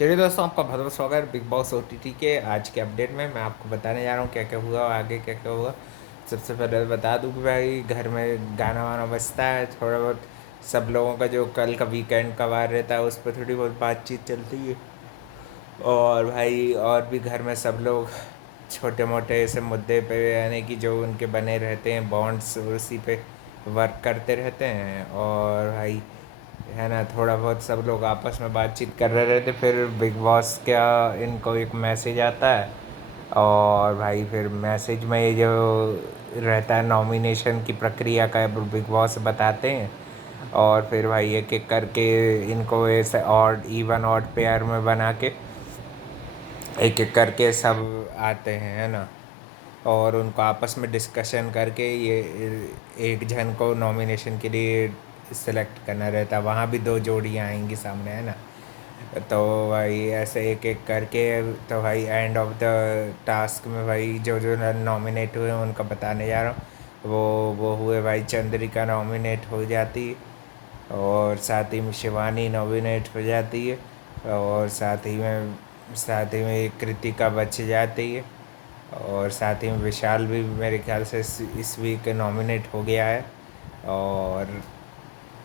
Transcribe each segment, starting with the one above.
चलिए दोस्तों, आपका बहुत बहुत स्वागत है बिग बॉस ओटीटी के आज के अपडेट में। मैं आपको बताने जा रहा हूँ क्या क्या हुआ और आगे क्या क्या होगा। सबसे पहले बता दूँ कि भाई घर में गाना वाना बजता है थोड़ा बहुत। सब लोगों का जो कल का वीकेंड का वार रहता है उस पर थोड़ी बहुत बातचीत चलती है। और भाई और भी घर में सब लोग छोटे मोटे ऐसे मुद्दे पे यानी कि जो उनके बने रहते हैं बॉन्ड्स उसी पे वर्क करते रहते हैं। और भाई है ना, थोड़ा बहुत सब लोग आपस में बातचीत कर रहे रहते, फिर बिग बॉस का इनको एक मैसेज आता है। और भाई फिर मैसेज में ये जो रहता है नॉमिनेशन की प्रक्रिया का बिग बॉस बताते हैं। और फिर भाई एक एक करके इनको ऐसे ऑड इवन ऑड पेयर में बना के एक एक करके सब आते हैं, है ना। और उनको आपस में डिस्कशन करके ये एक जन को नॉमिनेशन के लिए सिलेक्ट करना रहता है। वहाँ भी दो जोड़ियाँ आएंगी सामने, है ना। तो भाई ऐसे एक एक करके तो भाई एंड ऑफ द टास्क में भाई जो जो नॉमिनेट हुए हैं उनका बताने जा रहा हूँ। वो हुए भाई, चंद्रिका नॉमिनेट हो जाती है। और साथ ही में शिवानी नॉमिनेट हो जाती है। और साथ ही में कृतिका बच जाती है। और साथ ही में विशाल भी मेरे ख्याल से इस वीक नॉमिनेट हो गया है। और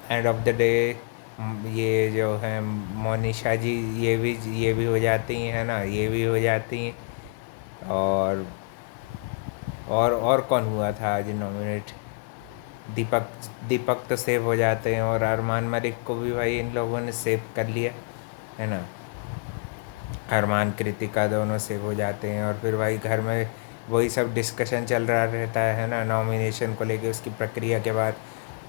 एंड ऑफ द डे ये जो है मोनिशा जी, ये भी हो जाती हैं, है ना, ये भी हो जाती हैं। और और कौन हुआ था आज नॉमिनेट? दीपक। दीपक तो सेव हो जाते हैं और अरमान मलिक को भी भाई इन लोगों ने सेव कर लिया, है ना। अरमान कृतिका दोनों सेव हो जाते हैं। और फिर भाई घर में वही सब डिस्कशन चल रहा रहता है ना, नॉमिनेशन को लेके उसकी प्रक्रिया के बाद।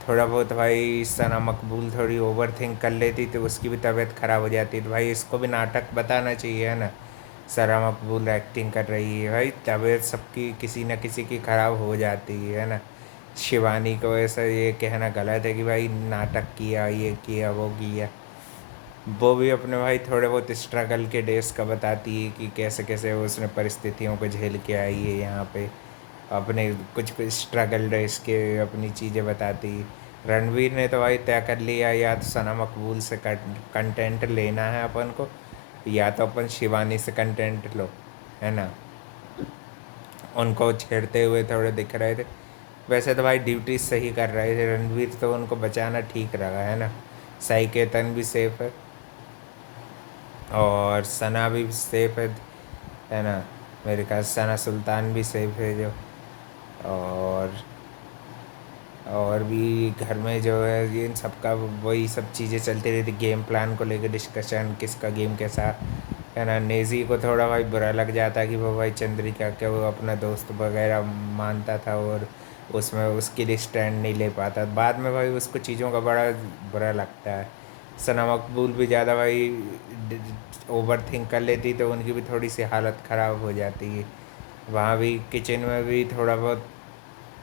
थोड़ा बहुत भाई सना मकबूल थोड़ी ओवर थिंक कर लेती तो उसकी भी तबीयत ख़राब हो जाती, तो भाई इसको भी नाटक बताना चाहिए, है ना। सना मकबूल एक्टिंग कर रही है भाई, तबीयत सबकी किसी न किसी की ख़राब हो जाती है ना। शिवानी को ऐसा ये कहना गलत है कि भाई नाटक किया, ये किया, वो किया। वो भी अपने भाई थोड़े बहुत स्ट्रगल के डेज का बताती है कि कैसे कैसे वो उसने परिस्थितियों को झेल के आई है यहाँ पे। अपने कुछ कुछ स्ट्रगल डेज के अपनी चीज़ें बताती है। रणवीर ने तो भाई तय कर लिया, या तो सना मकबूल से कंटेंट लेना है अपन को, या तो अपन शिवानी से कंटेंट लो, है ना। उनको छेड़ते हुए थोड़े दिख रहे थे। वैसे तो भाई ड्यूटी सही कर रहे थे रणवीर, तो उनको बचाना ठीक रहा, है ना। साई केतन भी सेफ है और सना भी सेफ है ना। मेरे ख्याल से सना सुल्तान भी सेफ है जो। और और भी घर में जो है ये इन सब का वही सब चीज़ें चलती रहती, गेम प्लान को लेकर डिस्कशन, किसका गेम कैसा, है ना। नेजी को थोड़ा भाई बुरा लग जाता है कि वो भाई चंद्रिका के वो अपना दोस्त वगैरह मानता था और उसमें उसके लिए स्टैंड नहीं ले पाता। बाद में भाई उसको चीज़ों का बड़ा बुरा लगता है। सना मकबूल भी ज़्यादा भाई ओवर थिंक कर लेती तो उनकी भी थोड़ी सी हालत ख़राब हो जाती है। वहाँ भी किचन में भी थोड़ा बहुत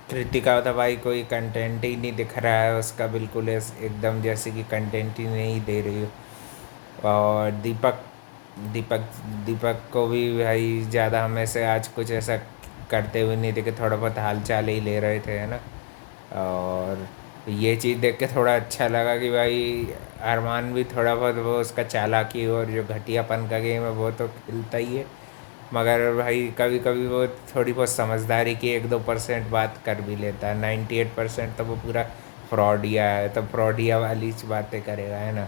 कृतिका था भाई, कोई कंटेंट ही नहीं दिख रहा है उसका, बिल्कुल एकदम जैसे कि कंटेंट ही नहीं दे रही हो। और दीपक दीपक दीपक को भी भाई ज़्यादा हमें से आज कुछ ऐसा करते हुए नहीं देखे, थोड़ा बहुत हाल चाल ही ले रहे थे, है ना। और ये चीज़ देख के थोड़ा अच्छा लगा कि भाई अरमान भी थोड़ा बहुत वो उसका चालाकी और जो घटियापन का गेम है वो तो खेलता ही है। मगर भाई कभी कभी वो थोड़ी बहुत समझदारी की 1-2% बात कर भी लेता है। 98% तो वो पूरा फ्रॉडिया है, तो फ्रॉडिया वाली बातें करेगा, है ना।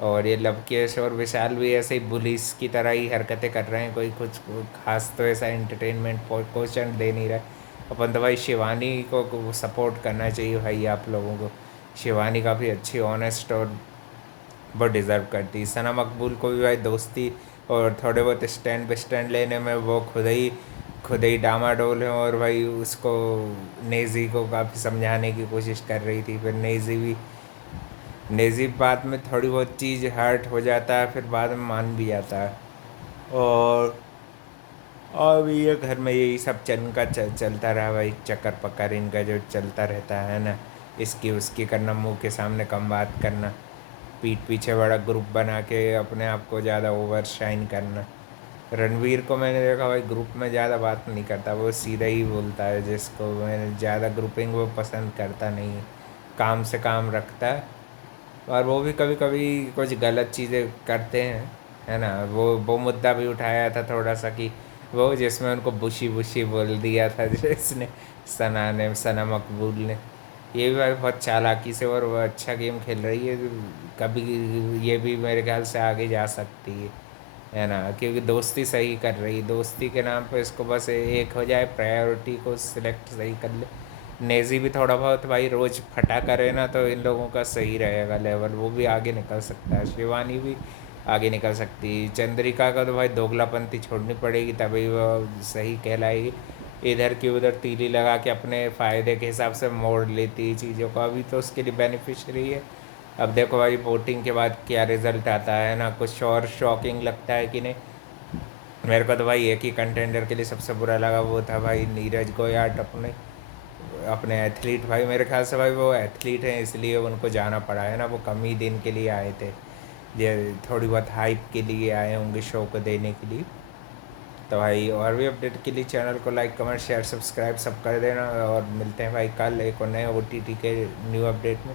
और ये लवकेश और विशाल भी ऐसे ही पुलिस की तरह ही हरकतें कर रहे हैं, कोई कुछ खास तो ऐसा एंटरटेनमेंट क्वेश्चन दे नहीं रहा है। अपन तो भाई शिवानी को सपोर्ट करना चाहिए भाई आप लोगों को। शिवानी काफ़ी अच्छी ऑनेस्ट और वो डिज़र्व करती है। सना मकबूल को भी भाई दोस्ती और थोड़े बहुत स्टैंड बाई स्टैंड लेने में वो खुद ही डामाडोल है। और भाई उसको नेज़ी को काफ़ी समझाने की कोशिश कर रही थी, फिर नेज़ी बाद में थोड़ी बहुत चीज़ हर्ट हो जाता है, फिर बाद में मान भी जाता है। और भी ये घर में यही सब चलता रहा भाई, चक्कर पक्कर इनका जो चलता रहता है ना। इसकी उसकी करना, मुंह के सामने कम बात करना, पीठ पीछे बड़ा ग्रुप बना के अपने आप को ज़्यादा ओवर शाइन करना। रणवीर को मैंने देखा भाई ग्रुप में ज़्यादा बात नहीं करता, वो सीधा ही बोलता है, जिसको मैंने ज़्यादा ग्रुपिंग वो पसंद करता नहीं है, काम से काम रखता है। और वो भी कभी कभी कुछ गलत चीज़ें करते हैं, है ना। वो मुद्दा भी उठाया था थोड़ा सा कि वो जिसमें उनको बुशी बुशी बोल दिया था जिसने सना मकबूल ने। ये भी भाई बहुत चालाकी से और वो अच्छा गेम खेल रही है। कभी ये भी मेरे ख्याल से आगे जा सकती है ना, क्योंकि दोस्ती सही कर रही, दोस्ती के नाम पे इसको बस एक हो जाए, प्रायोरिटी को सिलेक्ट सही कर ले। नेजी भी थोड़ा बहुत भाई रोज फटा करे ना तो इन लोगों का सही रहेगा लेवल, वो भी आगे निकल सकता है, शिवानी भी आगे निकल सकती है, चंद्रिका का तो भाई दोगलापंथी छोड़नी पड़ेगी तभी वो सही कहलाएगी। इधर की उधर तीली लगा के अपने फ़ायदे के हिसाब से मोड़ लेती है चीज़ों को, अभी तो उसके लिए बेनिफिशरी है। अब देखो भाई वोटिंग के बाद क्या रिजल्ट आता है ना, कुछ और शॉकिंग लगता है कि नहीं। मेरे को तो भाई एक ही कंटेंडर के लिए सबसे बुरा लगा, वो था भाई नीरज गोयाट, अपने अपने एथलीट भाई, मेरे ख्याल से भाई वो एथलीट हैं इसलिए उनको जाना पड़ा है ना, वो कम ही दिन के लिए आए थे, ये थोड़ी बहुत हाइप के लिए आए होंगे शो को देने के लिए। तो भाई और भी अपडेट के लिए चैनल को लाइक कमेंट शेयर सब्सक्राइब सब कर देना, और मिलते हैं भाई कल एक और नए OTT के न्यू अपडेट में।